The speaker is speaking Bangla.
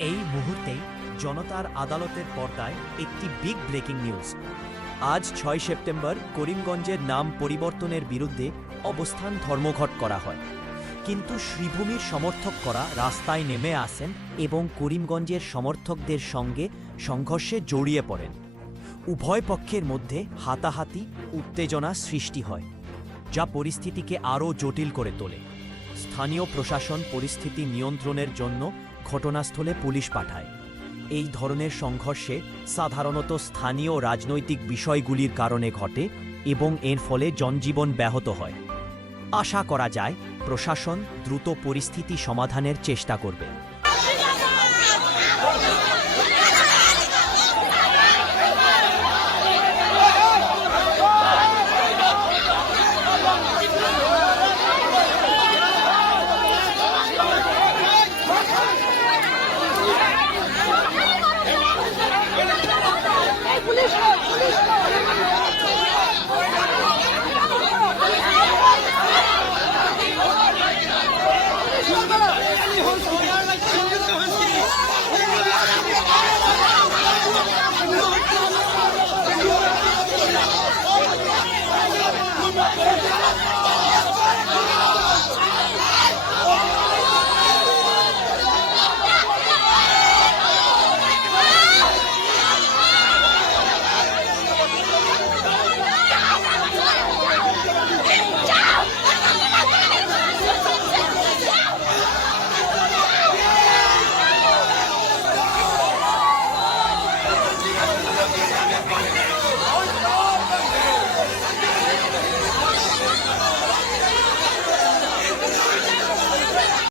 এই মুহূর্তেই জনতার আদালতের পর্দায় একটি বিগ ব্রেকিং নিউজ। আজ ৬ সেপ্টেম্বর করিমগঞ্জের নাম পরিবর্তনের বিরুদ্ধে অবস্থান ধর্মঘট করা হয়, কিন্তু শ্রীভূমির সমর্থকরা রাস্তায় নেমে আসেন এবং করিমগঞ্জের সমর্থকদের সঙ্গে সংঘর্ষে জড়িয়ে পড়েন। উভয় পক্ষের মধ্যে হাতাহাতি উত্তেজনা সৃষ্টি হয়, যা পরিস্থিতিকে আরও জটিল করে তোলে। স্থানীয় প্রশাসন পরিস্থিতি নিয়ন্ত্রণের জন্য ঘটনাস্থলে পুলিশ পাঠায়। এই ধরনের সংঘর্ষে সাধারণত স্থানীয় রাজনৈতিক বিষয়গুলির কারণে ঘটে এবং এর ফলে জনজীবন ব্যাহত হয়। আশা করা যায় প্রশাসন দ্রুত পরিস্থিতি সমাধানের চেষ্টা করবে।